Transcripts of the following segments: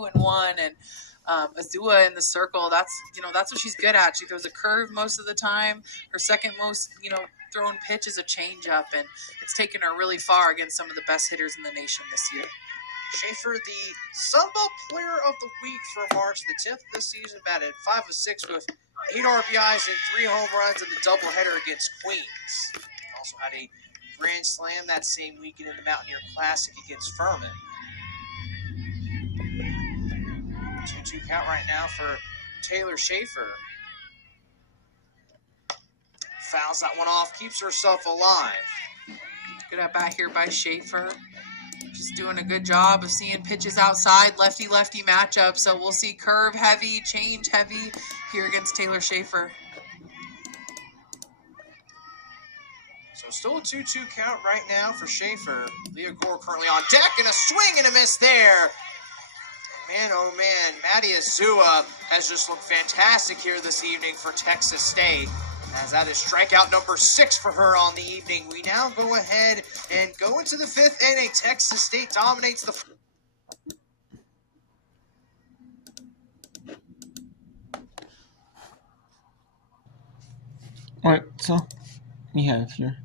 and one, and Azua in the circle. That's that's what she's good at. She throws a curve most of the time. Her second most thrown pitch is a changeup, and it's taken her really far against some of the best hitters in the nation this year. Schaefer, the Sunbelt Player of the Week for March the 10th this season, batted 5 of 6 with 8 RBIs and 3 home runs in the doubleheader against Queens. Also had a grand slam that same weekend in the Mountaineer Classic against Furman. 2-2 count right now for Taylor Schaefer. Fouls that one off, keeps herself alive. Good at bat here by Schaefer. Just doing a good job of seeing pitches outside, lefty-lefty matchup. So we'll see curve heavy, change heavy here against Taylor Schaefer. So still a 2-2 count right now for Schaefer. Leah Gore currently on deck, and a swing and a miss there. Man, oh man, Maddie Azua has just looked fantastic here this evening for Texas State, as that is strikeout number 6 for her on the evening. We now go ahead and go into the 5th inning. Texas State dominates the... Alright, so we have here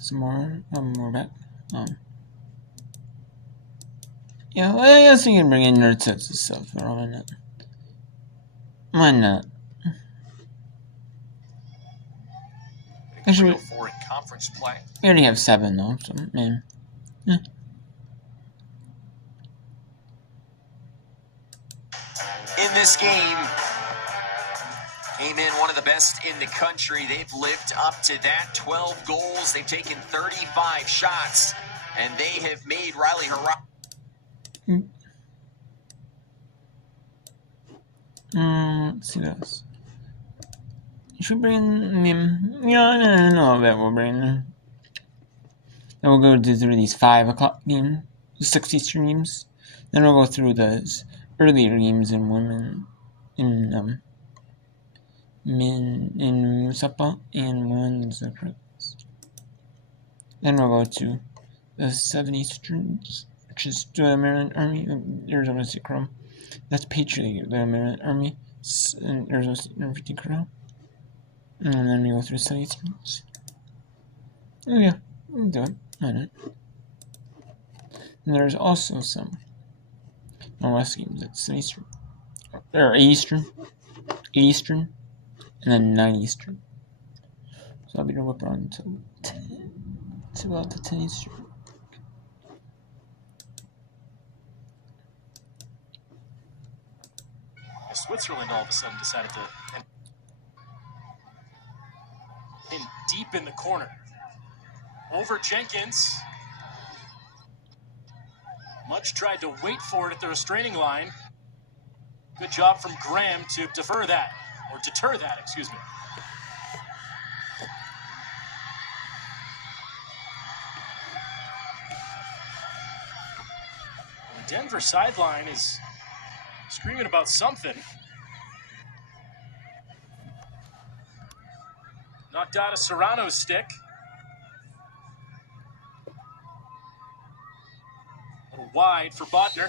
some more, we're back. Yeah, well, I guess we can bring in nerd sets and stuff, or why not? Why not? Actually, for in conference play. We already have 7 though, so man. Yeah. In this game, came in one of the best in the country. They've lived up to that. 12 goals. They've taken 35 shots, and they have made Riley Hurrah. Let's see this. Should we bring him? Yeah, I know that we'll bring him. Then we'll go through these 5 o'clock games, 60 streams. Then we'll go through those earlier games in women, in men in Musapa and women's lacrosse. Then we'll go to the 70 streams, which is the Maryland Army, Arizona State Chrome. That's Patriot League, the Maryland Army, and Arizona State University Chrome. And then we go through 70 streams. Oh yeah, we can do it. Why not? And there's also some Northwest games at 70 Eastern, or Eastern, and then 9 Eastern. So I'll be able to whip around until 10, to about the 10 Eastern. Switzerland all of a sudden decided to in deep in the corner. Over Jenkins. Mudge tried to wait for it at the restraining line. Good job from Graham to deter that, excuse me. The Denver sideline is screaming about something. Knocked out of Serrano's stick. A little wide for Bodner.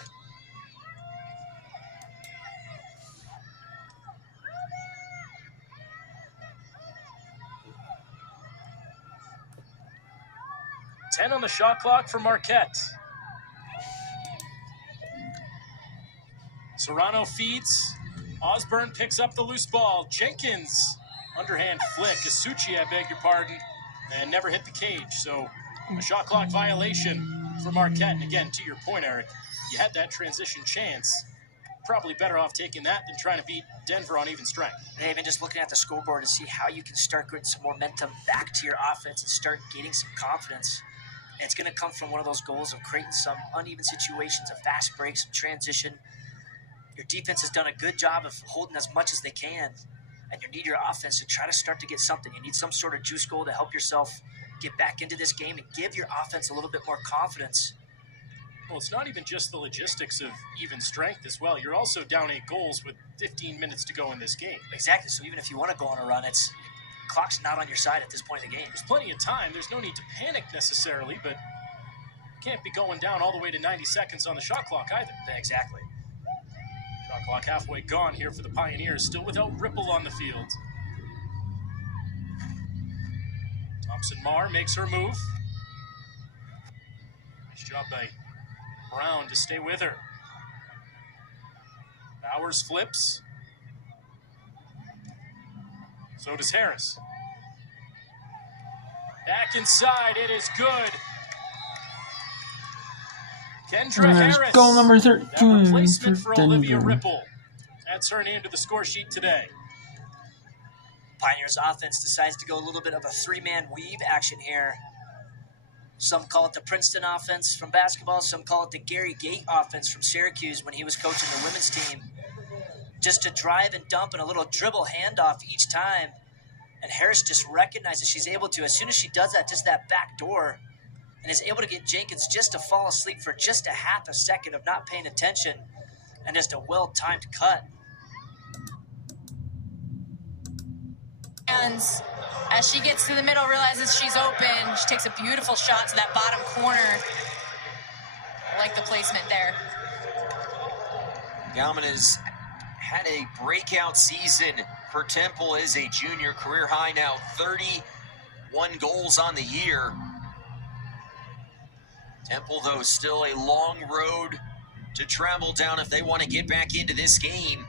Ten on the shot clock for Marquette. Serrano feeds. Osborne picks up the loose ball. Jenkins, underhand flick. Asuchi, I beg your pardon, and never hit the cage. So a shot clock violation for Marquette. And again, to your point, Eric, you had that transition chance. Probably better off taking that than trying to beat Denver on even strength. And even just looking at the scoreboard to see how you can start getting some momentum back to your offense and start getting some confidence. And it's going to come from one of those goals of creating some uneven situations, a fast break, some transition. Your defense has done a good job of holding as much as they can, and you need your offense to try to start to get something. You need some sort of juice goal to help yourself get back into this game and give your offense a little bit more confidence. Well, it's not even just the logistics of even strength as well. You're also down 8 goals with 15 minutes to go in this game. Exactly. So even if you want to go on a run, clock's not on your side at this point in the game. There's plenty of time. There's no need to panic necessarily, but can't be going down all the way to 90 seconds on the shot clock either. Exactly. Shot clock halfway gone here for the Pioneers, still without Ripple on the field. Thompson-Marr makes her move. Nice job by Brown to stay with her. Bowers flips. So does Harris. Back inside, it is good. Kendra And there's Harris. goal number That 13 replacement for for Olivia Denver. Ripple. Adds her name to the score sheet today. Pioneers offense decides to go a little bit of a three-man weave action here. Some call it the Princeton offense from basketball. Some call it the Gary Gate offense from Syracuse when he was coaching the women's team. Just to drive and dump and a little dribble handoff each time. And Harris just recognizes she's able to, as soon as she does that, just that back door, and is able to get Jenkins just to fall asleep for just a half a second of not paying attention, and just a well-timed cut. And as she gets to the middle, realizes she's open, she takes a beautiful shot to that bottom corner. I like the placement there. Galman has had a breakout season for Temple as a junior, career high now, 31 goals on the year. Temple, though, still a long road to travel down if they want to get back into this game.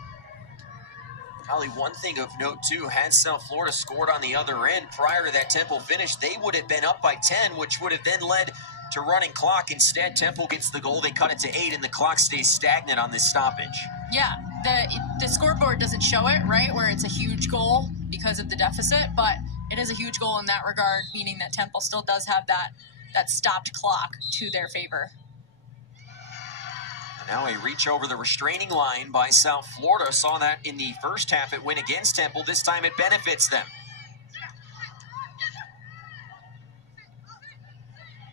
Probably one thing of note, too, had South Florida scored on the other end prior to that Temple finish, they would have been up by 10, which would have then led to running clock. Instead, Temple gets the goal, they cut it to 8, and the clock stays stagnant on this stoppage. Yeah, the scoreboard doesn't show it, right, where it's a huge goal because of the deficit, but it is a huge goal in that regard, meaning that Temple still does have that stopped clock to their favor. And now a reach over the restraining line by South Florida. Saw that in the first half. It went against Temple. This time it benefits them.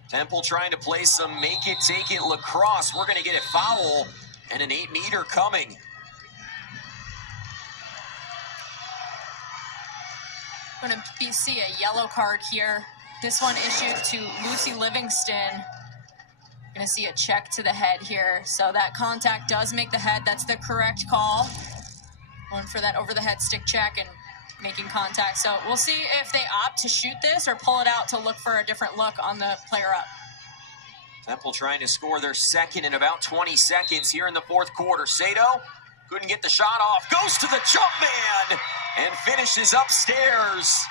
Temple trying to play some make-it-take-it lacrosse. We're going to get a foul and an 8-meter coming. Going to see a yellow card here. This one issued to Lucy Livingston. Going to see a check to the head here. So that contact does make the head. That's the correct call. Going for that over-the-head stick check and making contact. So we'll see if they opt to shoot this or pull it out to look for a different look on the player up. Temple trying to score their second in about 20 seconds here in the fourth quarter. Sato couldn't get the shot off. Goes to the jump man and finishes upstairs.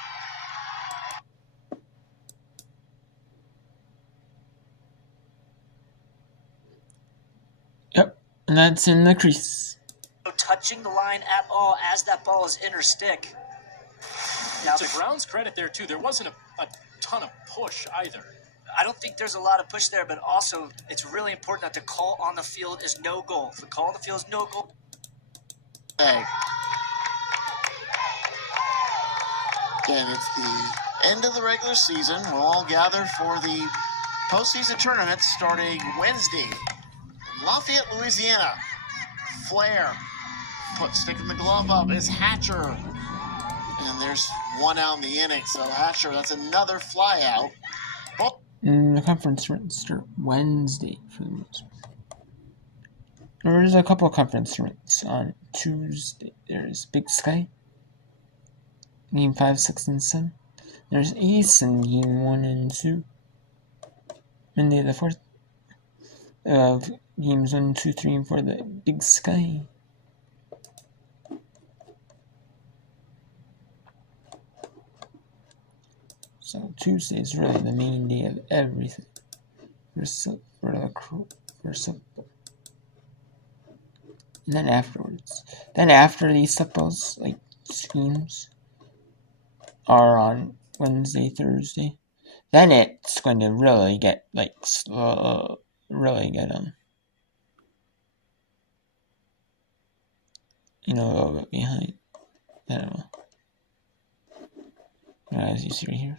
Yep, and that's in the crease. No touching the line at all as that ball is in her stick. Now, To Brown's credit there, too, there wasn't a ton of push either. I don't think there's a lot of push there, but also it's really important that the call on the field is no goal. If the call on the field is no goal. Hey. Again, it's the end of the regular season. We'll all gather for the postseason tournament starting Wednesday. In Lafayette, Louisiana. Flair. Sticking the glove up is Hatcher. And there's one out in the inning. So Hatcher, that's another fly out. And the conference start Wednesday for the most part. There's a couple of conference tournaments on Tuesday. There's Big Sky, Game 5, 6, and 7. There's Ace in Game 1 and 2. Monday the 4th. Games 1, 2, 3, and 4, the Big Sky. So Tuesday is really the main day of everything for football. And then afterwards, after these footballs like schemes are on Wednesday, Thursday, then it's going to really get a little bit behind. I don't know. As you see right here.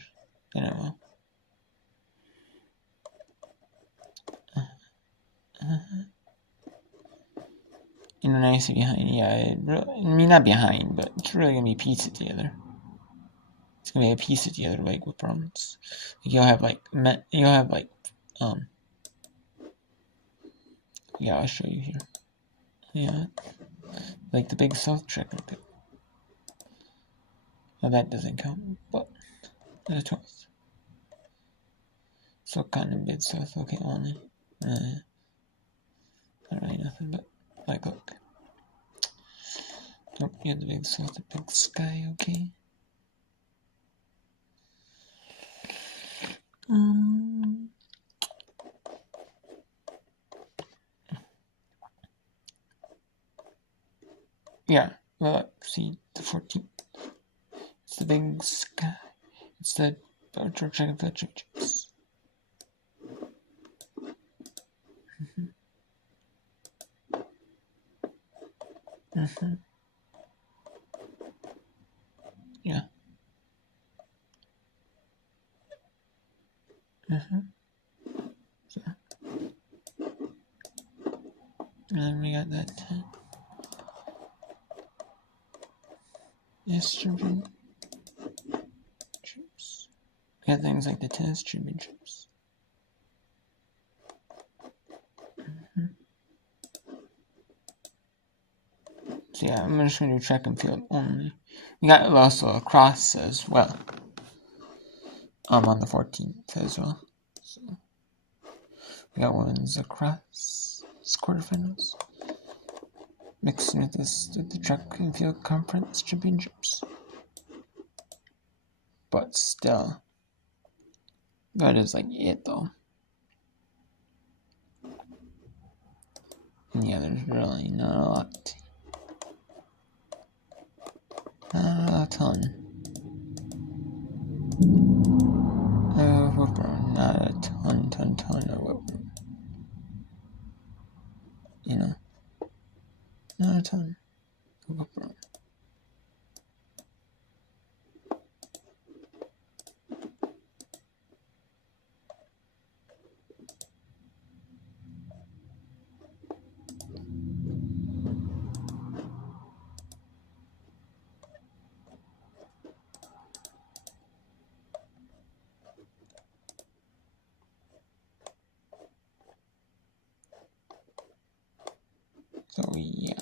I don't know. Nice behind. Yeah, not behind, but it's really gonna be pieced together. It's gonna be a piece together, like with problems. You'll have Yeah, I'll show you here. Yeah, like the Big South track record. Well, that doesn't count, but the 12th. So kind of Big South, okay, only. Not really nothing, but like, look. Don't get the Big South, the Big Sky, okay. Yeah, well, see, the 14th. It's the Big Sky. It's the Outdoor Chicken Fudge Chips. Yeah. So. And then we got that distribution chips. We got things like the tennis championships. So yeah, I'm just going to do track and field only. We got also lacrosse as well. On the 14th as well. So we got women's lacrosse quarterfinals. Mixed with the track and field conference championships. But still, that is like it though. And yeah, there's really not a lot. Not a ton. Whipper, not a ton of whipper. You know, not a ton of whipper. So yeah.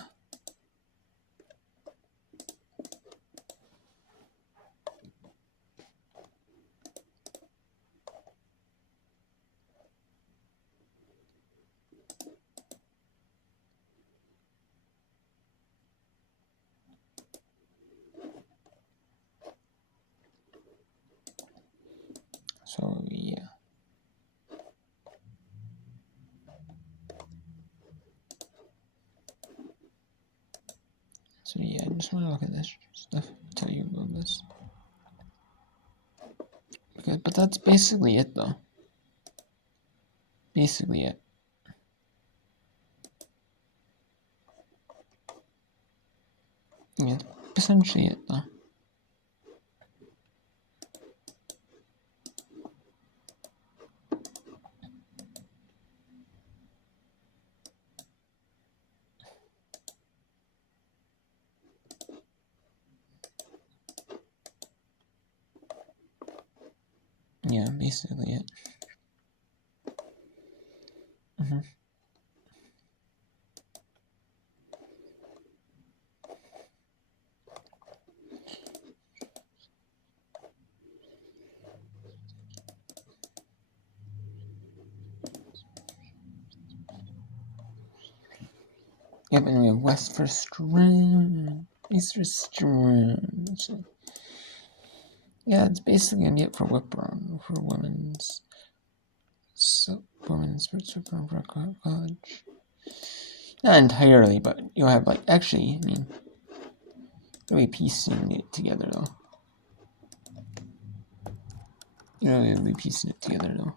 So yeah. So yeah, I just want to look at this stuff, tell you about this. Okay, but that's basically it though. Basically it. Yeah, essentially it though. Yeah, basically it. Yep, and we have West First Round, East First Round. So, yeah, it's basically gonna be it for Whip Round for women's sports Whip Round for college. Not entirely, but you'll have like actually, I mean, really piecing it together though. You'll really be piecing it together though.